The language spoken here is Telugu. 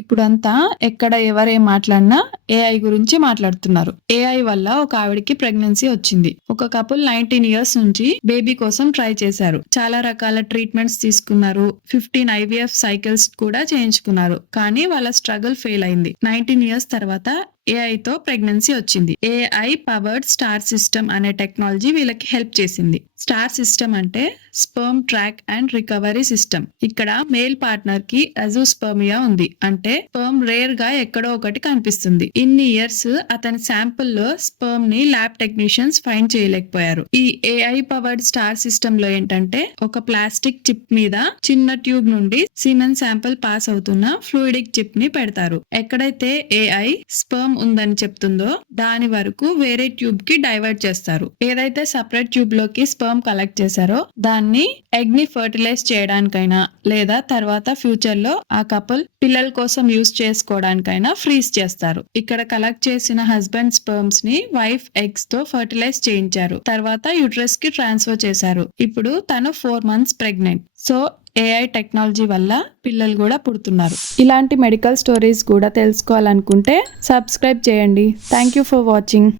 ఇప్పుడంతా ఎక్కడ ఎవరేం మాట్లాడినా ఏఐ గురించి మాట్లాడుతున్నారు. ఏఐ వల్ల ఒక ఆవిడకి ప్రెగ్నెన్సీ వచ్చింది. ఒక కపుల్ 19 ఇయర్స్ నుంచి బేబీ కోసం ట్రై చేశారు. చాలా రకాల ట్రీట్మెంట్స్ తీసుకున్నారు. 15 ఐవీఎఫ్ సైకిల్స్ కూడా చేయించుకున్నారు. కానీ వాళ్ళ స్ట్రగుల్ ఫెయిల్ అయింది. 19 ఇయర్స్ తర్వాత ఏఐ తో ప్రెగ్నెన్సీ వచ్చింది. ఏఐ పవర్డ్ స్టార్ సిస్టమ్ అనే టెక్నాలజీ వీళ్ళకి హెల్ప్ చేసింది. స్టార్ సిస్టమ్ అంటే sperm track and recovery system. ఇక్కడ మేల్ పార్ట్నర్ కి అజూస్పర్మియా ఉంది, అంటే స్పర్మ్ రేర్ గా ఎక్కడో ఒకటి కనిపిస్తుంది. ఇన్ని ఇయర్స్ అతని శాంపుల్ లో స్పర్మ్ ని ల్యాబ్ టెక్నీషియన్స్ ఫైండ్ చేయలేకపోయారు. ఈ ఏఐ పవర్డ్ స్టార్ సిస్టమ్ లో ఏంటంటే ఒక ప్లాస్టిక్ చిప్ మీద చిన్న ట్యూబ్ నుండి సీమెన్ శాంపుల్ పాస్ అవుతున్న ఫ్లూయిడిక్ చిప్ ని పెడతారు. ఎక్కడైతే ఏఐ స్పర్మ్ ఉందని చెప్తుందో దాని వరకు వేరే ట్యూబ్ కి డైవర్ట్ చేస్తారు. ఏదైతే సపరేట్ ట్యూబ్ లోకి స్పర్మ్ కలెక్ట్ చేశారో దాన్ని ఎగ్ ని ఫర్టిలైజ్ చేయడానికైనా లేదా తర్వాత ఫ్యూచర్ లో ఆ కపుల్ పిల్లల కోసం యూజ్ చేసుకోవడానికైనా ఫ్రీజ్ చేస్తారు. ఇక్కడ కలెక్ట్ చేసిన హస్బెండ్ స్పర్మ్స్ ని వైఫ్ ఎగ్స్ తో ఫర్టిలైజ్ చేయించారు. తర్వాత యూట్రస్ కి ట్రాన్స్ఫర్ చేశారు. ఇప్పుడు తను 4 months pregnant. So AI technology వల్ల పిల్లలు కూడా పుడుతున్నారు. ఇలాంటి మెడికల్ స్టోరీస్ కూడా తెలుసుకోవాలనుకుంటే సబ్స్క్రైబ్ చేయండి. Thank you for watching.